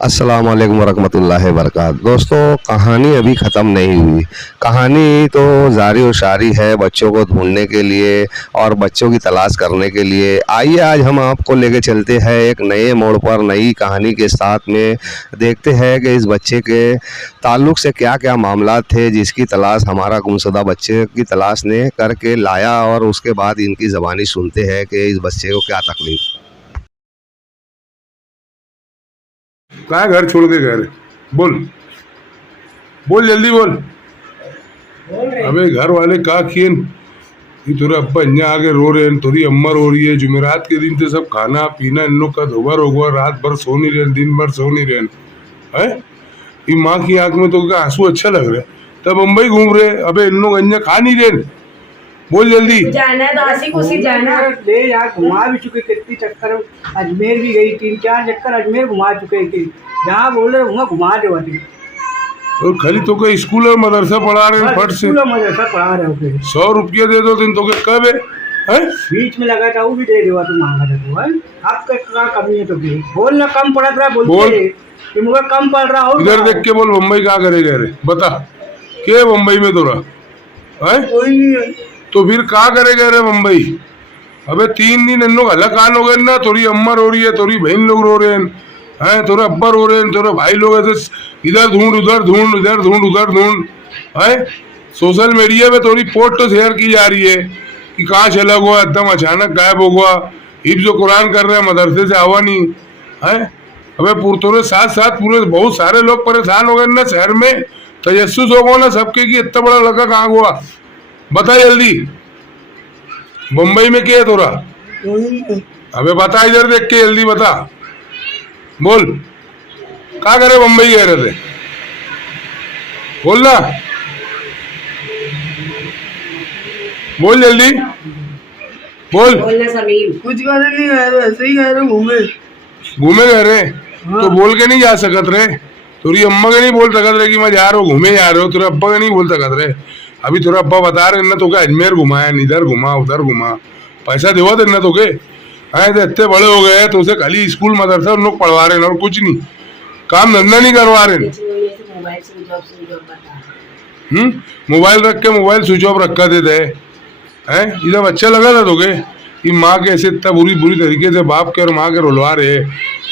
अस्सलाम वालेकुम वरहमतुल्लाहि वबरकातुहू। दोस्तों, कहानी अभी ख़त्म नहीं हुई। कहानी तो जारी और शारी है बच्चों को ढूंढने के लिए और बच्चों की तलाश करने के लिए। आइए आज हम आपको लेके चलते हैं एक नए मोड़ पर, नई कहानी के साथ में। देखते हैं कि इस बच्चे के ताल्लुक़ से क्या क्या मामला थे जिसकी तलाश हमारा गुमशुदा बच्चे की तलाश ने करके लाया, और उसके बाद इनकी ज़बानी सुनते हैं कि इस बच्चे को क्या तकलीफ़। कहाँ घर छोड़ के गए रे? बोल बोल जल्दी बोल। अबे घर वाले का किए ये तेरे अब्बा यहाँ आके रो रहे हैं, तेरी अम्मा रो रही है। जुमेरात के दिन से सब खाना पीना इन लोग का दोबार होगा, रात भर सो नहीं रहे, दिन भर सो नहीं रहे हैं। ये माँ की आंख में तो क्या आंसू अच्छा लग रहा है, तब मुंबई घूम रहे। अबे इन लोग अन्य खा नहीं रहे। बोल जल्दी। जाना है तो हंसी खुशी जाना ले यार, घुमा भी चुके कितनी चक्कर। अजमेर भी गई, 3-4 चक्कर अजमेर घुमा चुके थे। जहाँ बोल रहे वहाँ घुमा दे। और खाली तो के स्कूल और मदरसा पढ़ा रहे हैं, फट से मदरसा पढ़ा रहे हो। 100 रुपया दे दो दिन तो के कब है? बीच में लगा था वो भी दे देवा, तू मांगा था तो है। अब क्या कमी है तो बोल ना, कम पड़ा था बोल कि मुझे कम पड़ रहा हो। इधर देख के बोल, मुंबई क्या करेगा रे? बता के मुंबई में तो रहा है कोई नहीं है तो फिर क्या करेगा रे मुंबई? अबे 3 दिन इन लोग अलग कान हो गए ना। थोड़ी अम्मा रो रही है, थोड़ी बहन लोग रो रहे हैं, थोड़ा अब्बा रो रहे हैं, थोड़ा भाई लोग ऐसे इधर ढूंढ उधर ढूंढ, इधर ढूंढ उधर ढूंढ है। सोशल मीडिया पे थोड़ी पोस्ट तो शेयर की जा रही है कि कहाँ चला हुआ, एकदम अचानक गायब हो गया। हिफ्ज़ कुरान कर रहे हैं, मदरसे से आवा नहीं है। अबे पूरे साथ साथ पूरे बहुत सारे लोग परेशान हो गए ना शहर में। तजस्सुस हो गया ना सबके कि इतना बड़ा लड़का कहाँ हुआ। बता जल्दी, मुंबई में क्या है तोरा? अबे बता, इधर देख के जल्दी बता। बोल क्या करे मुंबई गए रहे थे? बोल ना, बोल जल्दी बोल। बोलना समीर। कुछ कर नहीं गए, ऐसे ही गए घूमे गए रे तो बोल के नहीं जा सकत रे? तेरी अम्मा के नहीं बोल सकत रे कि मैं जा रहा हूँ घूमे जा रहे हो? तेरे अब्बा के नहीं बोल सकत रे? अभी तेरा अब्बा बता रहे ना तो क्या अजमेर घुमाया, इधर घुमा उधर घुमा, पैसा देवा देना तो के आए तो इतने बड़े हो गए तो उसे खाली स्कूल मदरसा उन लोग पढ़वा रहे हैं और कुछ नहीं, काम धंधा नहीं करवा रहे। मोबाइल रख के मोबाइल स्विच ऑफ रखा देते हैं। ये सब अच्छा लगा था तो के कि माँ के ऐसे इतना बुरी बुरी तरीके से बाप के और माँ के रुलवा रहे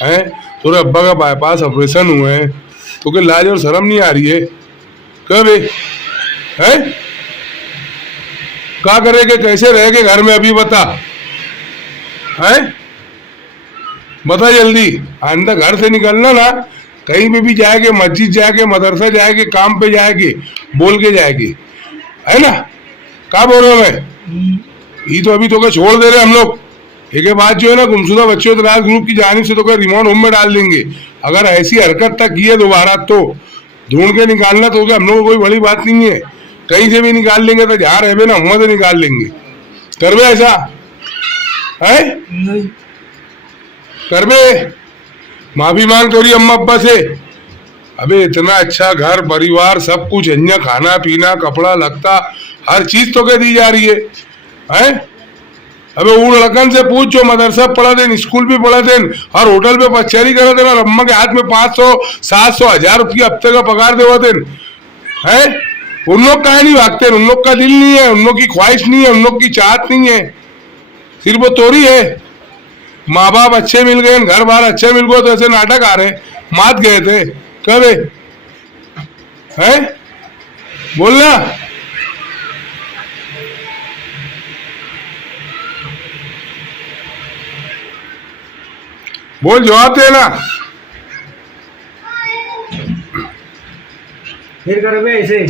हैं। थोड़े अब्बा का बाईपास ऑपरेशन हुए हैं तो के लाज और शर्म नहीं आ रही है? कब है क्या करे के कैसे रह के घर में? अभी बता है, बता जल्दी। आइंदा घर से निकलना ना, कहीं पे भी जाएंगे, मस्जिद जाएंगे, मदरसा जाएंगे, काम पे जाएंगे, बोल के जाएंगे, है ना? क्या बोल रहा हूँ मैं? ये तो अभी तो क्या छोड़ दे रहे हम लोग। एक बात जो है ना, गुमशुदा बच्चों तलाश ग्रुप की जानिब से तो क्या रिमांड होम में डाल देंगे। अगर ऐसी हरकत तक की है दोबारा तो ढूंढ के निकालना तो क्या हम लोग को कोई बड़ी बात नहीं है। कहीं से भी निकाल लेंगे तो जहाँ रहे ना हम से निकाल लेंगे। करबे ऐसा है? करबे? माफी मांग तोरी अम्मा अब्बा से। अबे इतना अच्छा घर परिवार सब कुछ, अन्य खाना पीना कपड़ा लगता हर चीज तो क्या दी जा रही है? अबे वो लड़कन से पूछ जो मदरसा पढ़ा देन, स्कूल भी पढ़ा देन और होटल पे पचहरी करा देन और अम्मा के हाथ में 500 700 1000 रुपया हफ्ते का पगार देवा देन है। उन लोग कहीं नहीं भागते, उन लोग का दिल नहीं है, उन लोग की ख्वाहिश नहीं है, उन लोग की चाहत नहीं है, सिर्फ वो तोरी है। माँ बाप अच्छे मिल गए, घर बार अच्छे मिल गए तो ऐसे नाटक आ रहे मात गए थे कब है? बोलना। बोल, जवाब देना। फिर कर ऐसे